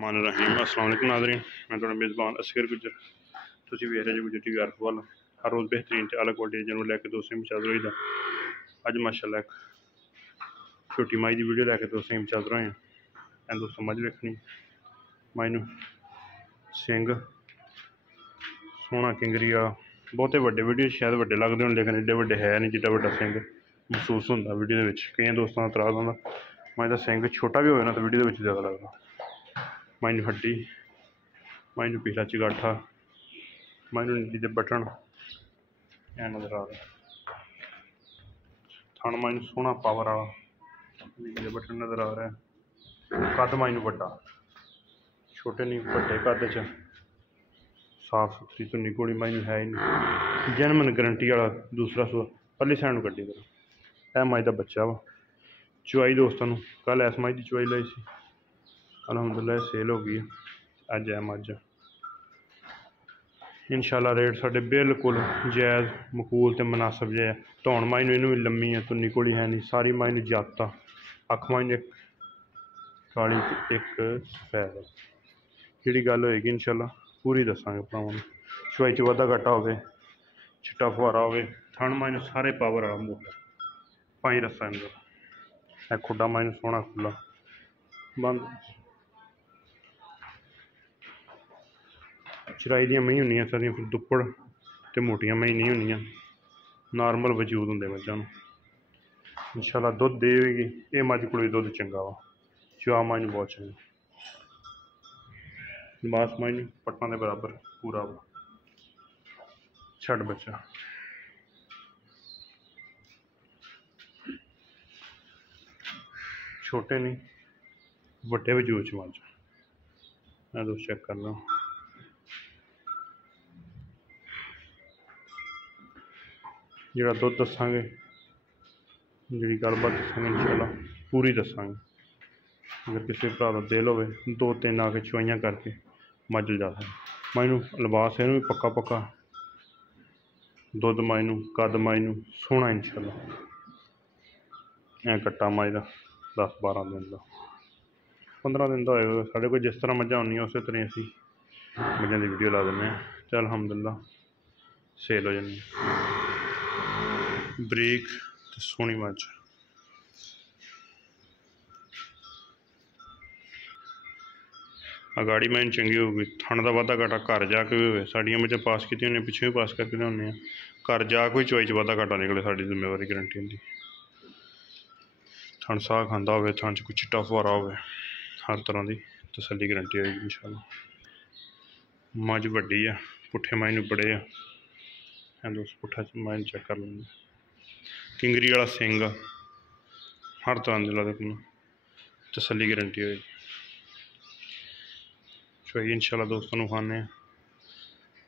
रहीम अस्सलाम वालेकुम नाज़रीन, मैं थोड़ा मेज़बान असगर गुजर तुसी वेख रहे जो गुजर टीवी अरफवाला हर रोज़ बेहतरीन ते अलग क्वालिटी जानवर लैके दोस्तें में रही दा। अज माशाल्लाह एक छोटी माई की वीडियो लैके दोस्तें में रहे हैं। एंड दोस्तों मज वेखनी माई सिंग सोहना किंगरिया बहुते वड्डे वीडियो शायद वड्डे लगते हो लेकिन एडे वड्डे है नहीं जिड्डा वड्डा सिंग महसूस होंदा वीडियो के। कई दोस्तों का तराज होंदा माई का सिंग छोटा भी हो ना तो वीडियो के ज़्यादा लगता। माई हड्डी माई पिछला चगाठा माई नीली के बटन ऐ नज़र आ रहा। थन माई सोहना पावर वाला नीली के बटन नज़र आ रहा है। कद माई वड्डा छोटे नहीं वड्डे कद च साफ सुथरी धुनी घोड़ी माई है ही नहीं। जन्मन गारंटी वाला दूसरा सूआ पहली सैड कड्डी कर माई का बच्चा वा। चुवाई दोस्तों कल इस माई की चुवाई लाई सी अलहमदुलिल्लाह सेल हो गई। अज है मज इंशाल्लाह रेट साढ़े बिल्कुल जायज़ मकूल तो मुनासिब जे है। धौन माई इनू भी लम्मी है धुनी घोड़ी है नहीं सारी माई जाता अख माई एक काली एक सफैद जी गल होएगी इंशाल्लाह पूरी दसांगे भरावां। चुवाई च वाधा घाटा हो चिट्टा फुहारा हो थन माई सारे पावर वाला मोटा पाई रस्सा इनका खुडा माई सोहना खुला बंद। चराई दियां मई होंदियां सारियां फिर दुप्पड़ ते मोटियां मई नहीं होंदियां नॉर्मल वजूद होंदे मज्झां नूं। इंशाल्लाह दुध देगी ये मज को दुध चंगा वा चुआ माई बहुत चंगा बास माई पट्टां के बराबर पूरा वा छड़ बच्चा छोटे नहीं वड्डे वजूद च मज मैं दोस्त चेक कर लो। जो दुध दसांगे जी गलबात दसांगे इंशाल्लाह पूरी दसांगे। अगर किसी भरा का दिल हो दो तीन आके चुवाइयाँ करके मज जा सकते। माई लिबास इनू भी पक्का पक्का दुध माई कद माई सोहना इंशाल्लाह कट्टा माई का 10-12 दिन का 15 दिन का होएगा साढ़े कोल जिस तरह मझां होंदियां उस तरह असी मझां की वीडियो ला दें। चल अलहमदुलिल्लाह सेल हो जानी बरीक तो सोहनी मज। अगाड़ी मैन चंगी होगी थन का वाधा घाटा घर जाके भी हो साड़ियाँ मझां पास की पिछे भी पास करके लिया घर जाके चुवाई च वाधा घाटा निकले साड़ी जिम्मेवारी गारंटी होंगी। थन साह खांदा हो थन च कोई चिट्टा फुहारा हो हर तरह की तसल्ली गारंटी होगी इंशाल्लाह। मज वड्डी है पुट्ठे माई बड़े है दोस्त पुट्ठा माई चेक कर लेंगे किंगरी वाला सिंग हर तरह की तसल्ली गारंटी होगी। चुवाई इंशाल्लाह दोस्तों खाने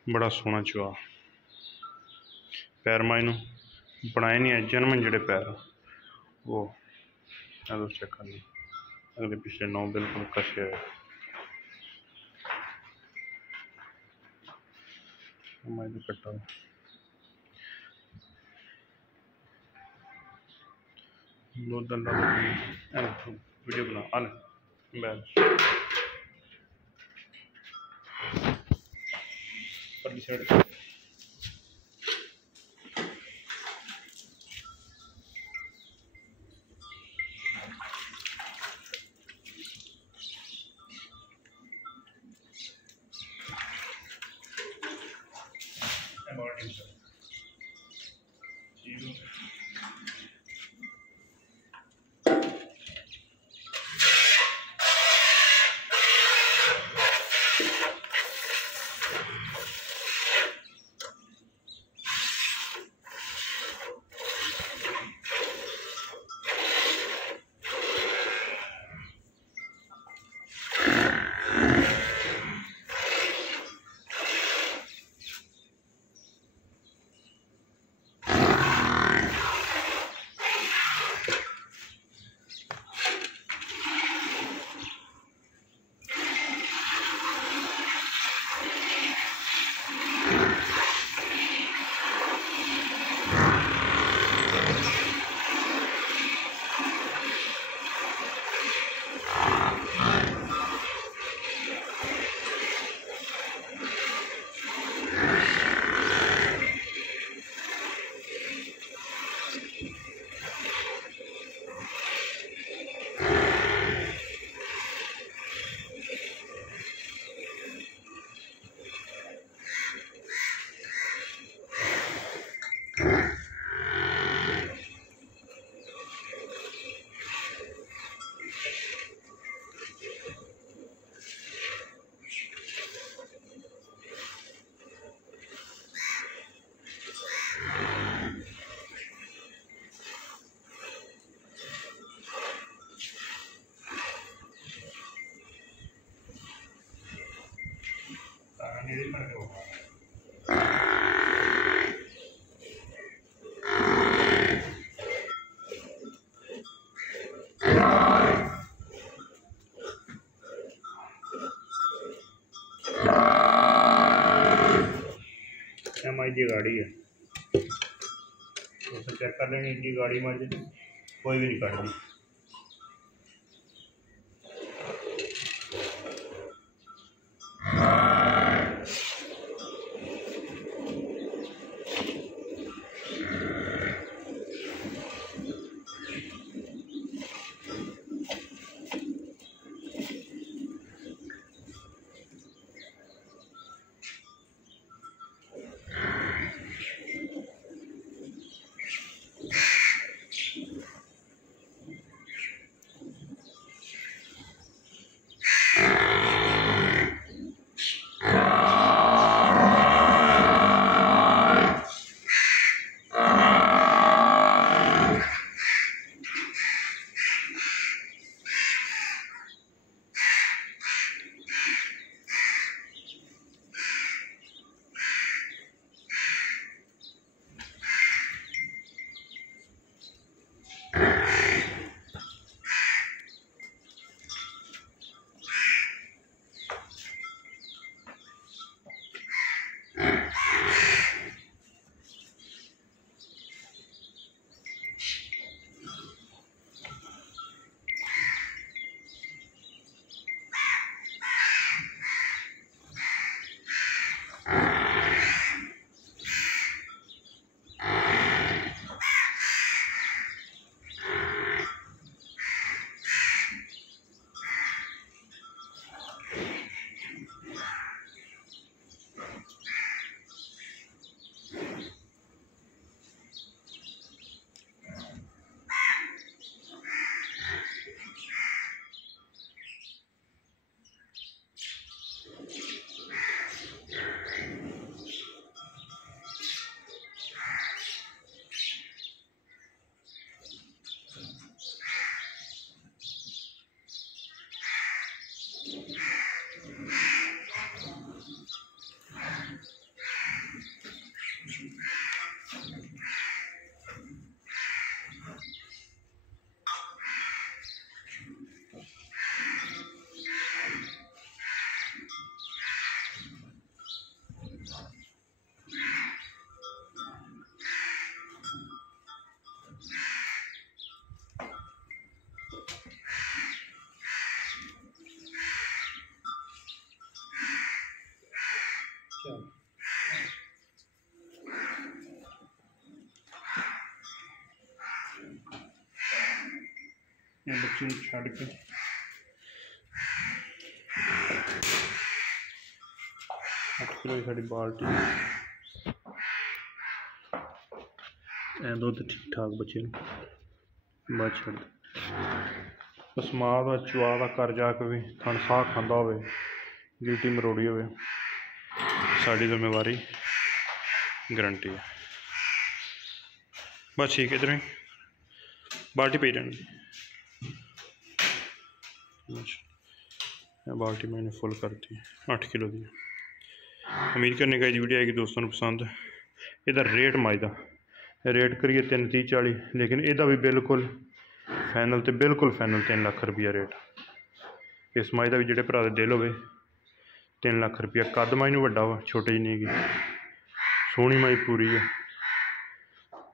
बड़ा सोहना चुआ पैर माई बनाए नहीं है जन्मन जोड़े पैर वो दोस्त चेक कर लें अगले पिछले 9 बिल्कुल कसे हुए कट्टा वीडियो बना अल परली साइड माई की गाड़ी है तो चेक कर लेंगे इनकी गाड़ी में कोई भी नहीं काटती। बच्चे छड़ के साड़ी बाल्टी दुध ठीक ठाक बच्चे बस छड़ पसमा का चुआ का घर जाके भी थन साह खांदा हो गिल्टी मरोड़ी हो साड़ी जिम्मेवारी गारंटी है। बस ठीक है इधर बाल्टी पी रहने बाल्टी मैंने फुल कर दी 8 किलो दी। उम्मीद करने का वीडियो आएगी दोस्तों पसंद। इधर रेट माई का रेट करिए 330-40 लेकिन यदा भी बिल्कुल फाइनल तो बिल्कुल फाइनल 3 लाख रुपया रेट। इस माई का भी जोड़े भरा दिल हो 3 लाख रुपया। कद माई नूं वड्डा वा छोटे जी नहीं गी सोहनी माई पूरी है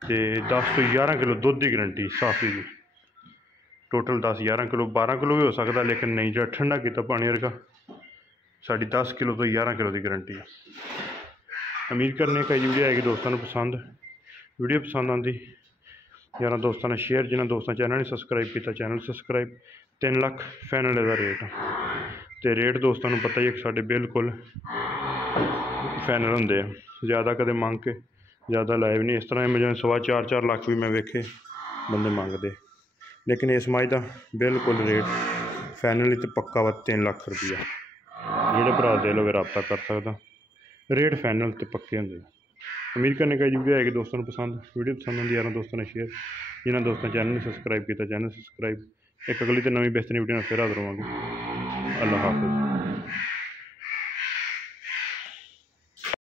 तो 10 तो 11 किलो दुध की गारंटी साफी की टोटल 10-11 किलो 12 किलो भी हो सकता लेकिन नहीं जो ठंडा किया पानी वर्गा साड़ी 10 किलो तो 11 किलो की गारंटी है। उम्मीद करने का वीडियो आएगी दोस्तों को पसंद। वीडियो पसंद आती यार दोस्तों ने शेयर जिन्हें दोस्तों चैनल नहीं सबसक्राइब किया चैनल सबसक्राइब। 3 लाख फाइनल का रेट तो रेट दोस्तों को पता ही है साढ़े बिल्कुल फाइनल होंगे ज़्यादा कदे मंग के ज़्यादा लाइव नहीं। इस तरह मुझे 4.25 लाख भी मैं वेखे बंदे मंगते लेकिन इस माई का बिल्कुल रेट फाइनल तो पक्का वा 3 लाख रुपया। जोड़े भरा दिल हो रबता कर सकता रेट फाइनल तो पक्के होंगे। उम्मीद करने का वीडियो आएगी दोस्तों को पसंद। वीडियो पसंद आती यार दोस्तों ने शेयर जिन्हें दोस्तों चैनल ने सबसक्राइब किया चैनल सबसक्राइब। एक अगली तो नवी बेहतरीन वीडियो फिर हाजिर होवांगे। अल्लाह हाफिज़।